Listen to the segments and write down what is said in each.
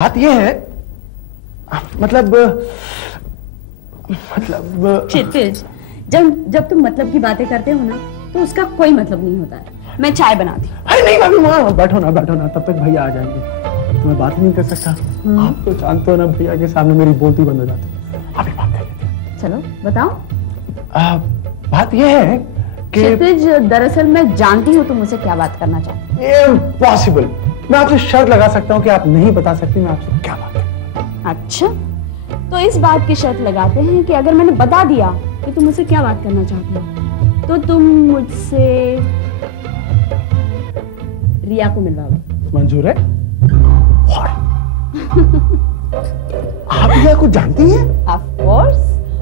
बात ये है मतलब क्षितिज, जब तुम मतलब की बातें करते हो ना तो उसका कोई मतलब नहीं होता है। मैं चाय बनाती हूँ। अरे नहीं भाभी, वहाँ बैठो ना, तब तक भैया आ जाएंगे तो मैं बात नहीं कर सकता। आप तो जानते हो ना, भैया के सामने मेरी बोलती बंद हो जाती है। आप एक बात कर लेते हैं। चलो बताओ। बात ये है कि क्षितिज, दरअसल मैं जानती हूँ तुम मुझसे क्या बात करना चाहते हो। इम्पॉसिबल। मैं आपसे शर्त लगा सकता हूँ कि आप नहीं बता सकती मैं आपसे क्या बात करना। अच्छा, तो इस बात की शर्त लगाते हैं कि अगर मैंने बता दिया कि तुम मुझसे क्या बात करना चाहते हो तो तुम मुझसे रिया को मिलवाओ। मंजूर है? आप रिया को जानती हैं? ऑफ कोर्स,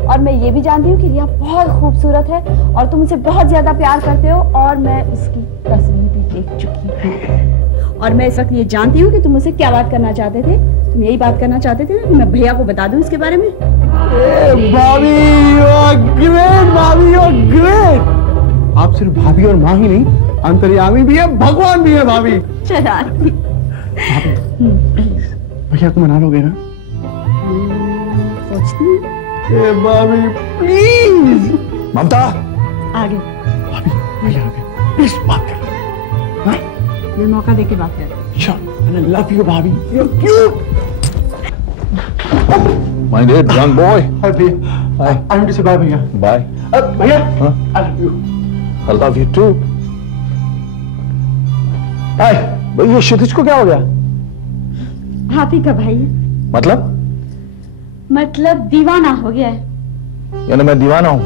और मैं ये भी जानती हूँ कि रिया बहुत खूबसूरत है और तुम उसे बहुत ज्यादा प्यार करते हो और मैं उसकी तस्वीर भी देख चुकी हूँ। और मैं इस वक्त ये जानती हूँ कि तुम मुझसे क्या बात करना चाहते थे। तुम यही बात करना चाहते थे ना कि मैं भैया को बता दूं इसके बारे में। भाभी यू आर ग्रेट, भाभी यू आर ग्रेट। आप सिर्फ भाभी और माँ ही नहीं, अंतर्यामी भी है, भगवान भी है भाभी। शरारती। भैया को मना लोगे ना? सोचती हूँ। भाभी प्लीज। ममता आगे। भाभी भैया आ गए, प्लीज बात कर। मैं मौका देके बात कर। I love you, भाभी। You're cute. My dear young boy. Hi, भैया। Hi. I'm going to say bye, भैया। Bye. भैया। Huh? I love you. I love you too. Hi. भाई ये क्षितिज को क्या हो गया? आप ही का भाई। मतलब दीवाना हो गया है। यानी मैं दीवाना हूँ?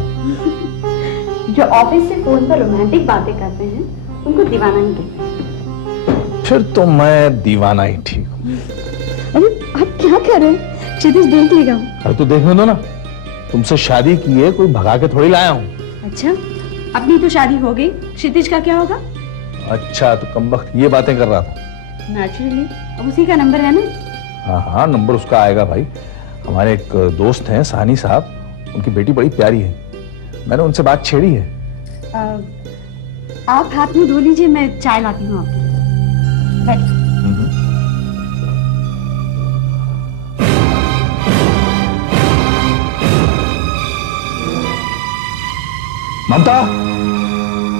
जो ऑफिस से फोन पर रोमांटिक बातें करते हैं उनको दीवाना ही कहते हैं। फिर तो मैं दीवाना ही ठीक हूँ। अरे आप क्या कर रहे हैं? क्षितिज देख लेगा। अरे तो देखने दो ना, तुमसे शादी की है, कोई भगा के थोड़ी लाया हूँ। अच्छा, अपनी तो शादी हो गई, क्षितिज का क्या होगा? अच्छा, तो कमबख्त ये बातें कर रहा था। नेचुरली, अब उसी का नंबर है ना? हाँ, नंबर उसका आएगा भाई। हमारे एक दोस्त हैं साहनी साहब, उनकी बेटी बड़ी प्यारी है, मैंने उनसे बात छेड़ी है। आप हाथ में धो लीजिए, मैं चाय लाती हूँ आपके लिए।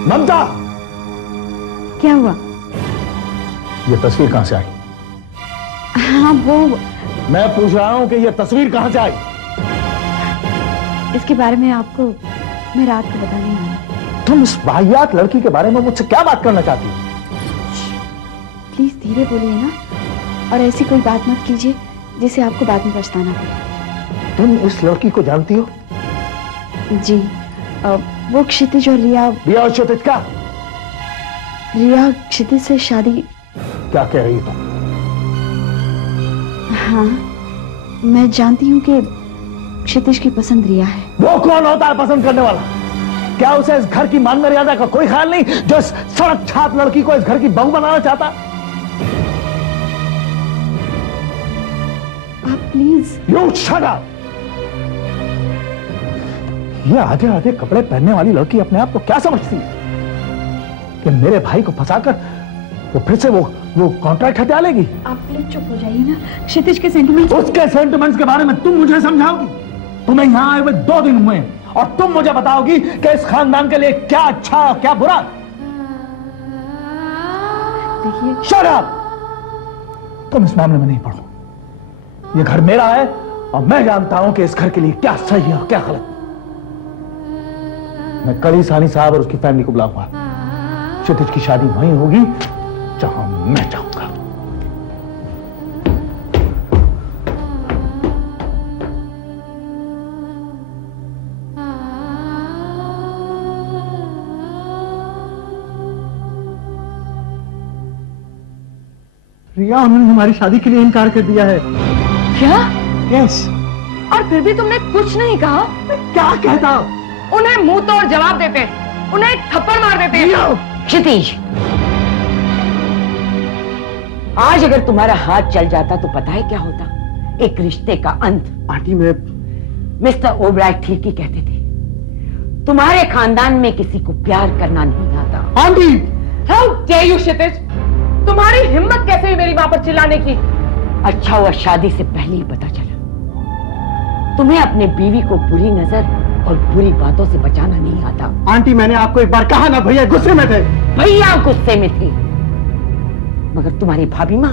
ममता क्या हुआ? ये तस्वीर कहां से आई? हाँ वो, मैं पूछ रहा हूं कि ये तस्वीर कहां से आई? इसके बारे में आपको मैं रात को बताने वाली हूँ। तुम इस वाहियात लड़की के बारे में मुझसे क्या बात करना चाहती हो? प्लीज धीरे बोलिए ना, और ऐसी कोई बात मत कीजिए जिसे आपको बाद में पछताना पड़े। तुम इस लड़की को जानती हो? जी, वो क्षितिज और रिया और क्षितिज का? रिया क्षितिज से शादी। क्या कह रही हो? हाँ, मैं जानती हूँ कि क्षितिज की पसंद रिया है। वो कौन होता है पसंद करने वाला? क्या उसे इस घर की मान मर्यादा का कोई ख्याल नहीं, जो इस सड़क छाप लड़की को इस घर की बहू बनाना चाहता? आप प्लीज। You shut up. ये आधे आधे कपड़े पहनने वाली लड़की अपने आप को क्या समझती है कि मेरे भाई को फंसाकर वो फिर से वो कॉन्ट्रैक्ट हटा लेगी? आप प्लीज चुप हो जाइए ना। क्षितिज के सेंटिमेंट्स। उसके सेंटिमेंट्स के बारे में तुम मुझे समझाओगी? तुम्हें यहां आए हुए 2 दिन हुए और तुम मुझे बताओगी कि इस खानदान के लिए क्या अच्छा और क्या बुरा? देखिए, शट अप। तुम इस मामले में नहीं पढ़ो। ये घर मेरा है और मैं जानता हूं कि इस घर के लिए क्या सही है और क्या गलत। मैं कल ही सानी साहब और उसकी फैमिली को बुलाऊंगा। क्षितिज की शादी वहीं होगी जहां मैं चाहूंगा। रिया, उन्होंने हमारी शादी के लिए इनकार कर दिया है। क्या? यस। और फिर भी तुमने कुछ नहीं कहा? मैं क्या कहता? उन्हें मुंह तोड़ जवाब देते, उन्हें एक थप्पड़ मार देते। क्षितिज, आज अगर तुम्हारा हाथ चल जाता तो पता है क्या होता? एक रिश्ते का अंत। आंटी, मैं मिस्टर ओब्राइट ठीक ही कहते थे, तुम्हारे खानदान में किसी को प्यार करना नहीं आता। आंटी, हाउ डेयर यू क्षितिज, तुम्हारी हिम्मत कैसे हुई मेरी मां पर चिल्लाने की? अच्छा हुआ शादी से पहले ही पता चला। तुम्हें अपने बीवी को बुरी नजर और बुरी बातों से बचाना नहीं आता। आंटी मैंने आपको एक बार कहा ना, भैया गुस्से में थे। भैया गुस्से में थे, मगर तुम्हारी भाभी माँ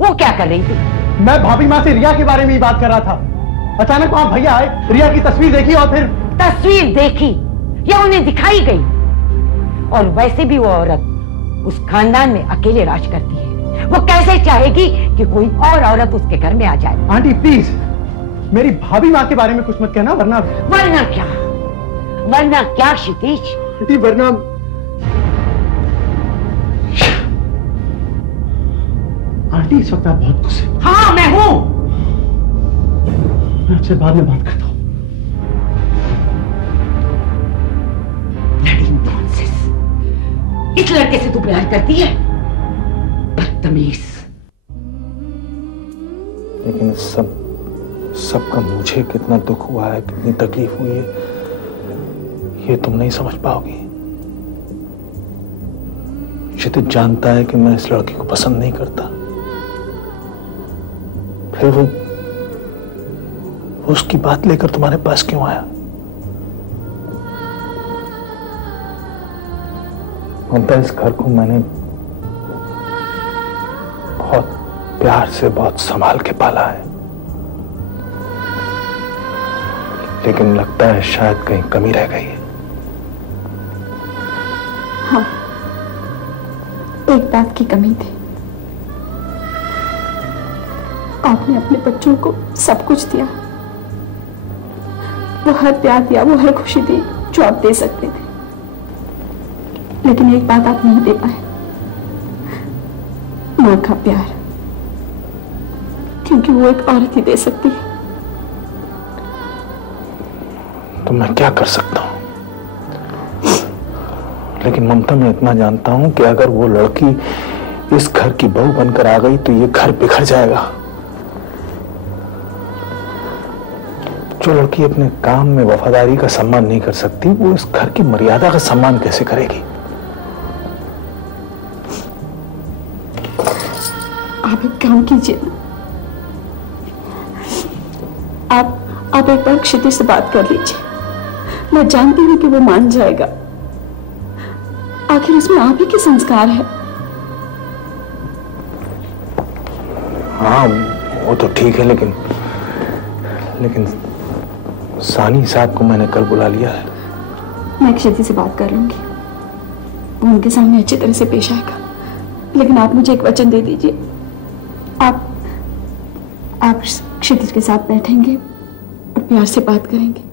वो क्या कर रही थी? मैं भाभी माँ से रिया के बारे में ही बात कर रहा था। अचानक वहां भैया आए, रिया की तस्वीर देखी और फिर तस्वीर देखी या उन्हें दिखाई गई? और वैसे भी वो औरत उस खानदान में अकेले राज करती है। वो कैसे चाहेगी कि कोई और औरत उसके घर में आ जाए? आंटी प्लीज मेरी भाभी माँ के बारे में कुछ मत कहना, वरना क्या? वरना क्या क्षितिज? आंटी वरना आंटी इस वक्त आप बहुत गुस्से। हाँ मैं हूं। मैं आपसे बाद में बात करता हूं। इस लड़के से तू प्यार करती है? बदतमीज। लेकिन सबका मुझे कितना दुख हुआ है, कितनी तकलीफ हुई है, ये तुम नहीं समझ पाओगी। क्षितिज जानता है कि मैं इस लड़की को पसंद नहीं करता, फिर वो उसकी बात लेकर तुम्हारे पास क्यों आया? ममता, इस घर को मैंने बहुत प्यार से, बहुत संभाल के पाला है, लेकिन लगता है शायद कहीं कमी रह गई है। हाँ, एक बात की कमी थी। आपने अपने बच्चों को सब कुछ दिया, वो हर प्यार दिया, वो हर खुशी दी जो आप दे सकते थे, लेकिन एक बात आप नहीं दे पाए, मां का प्यार, क्योंकि वो एक औरत ही दे सकती है। तो मैं क्या कर सकता हूं? लेकिन ममता, मैं इतना जानता हूं कि अगर वो लड़की इस घर की बहू बनकर आ गई तो ये घर बिखर जाएगा। जो लड़की अपने काम में वफादारी का सम्मान नहीं कर सकती, वो इस घर की मर्यादा का सम्मान कैसे करेगी? आप एक काम कीजिए, आप एक बार क्षितिज से बात कर लीजिए। मैं जानती हूँ कि वो मान जाएगा। आखिर उसमें आप ही के संस्कार है। हाँ वो तो ठीक है, लेकिन सानी साहब को मैंने कल बुला लिया है। मैं क्षितिज से बात कर लूंगी, वो उनके सामने अच्छी तरह से पेश आएगा। लेकिन आप मुझे एक वचन दे दीजिए, आप क्षितिज के साथ बैठेंगे और प्यार से बात करेंगे।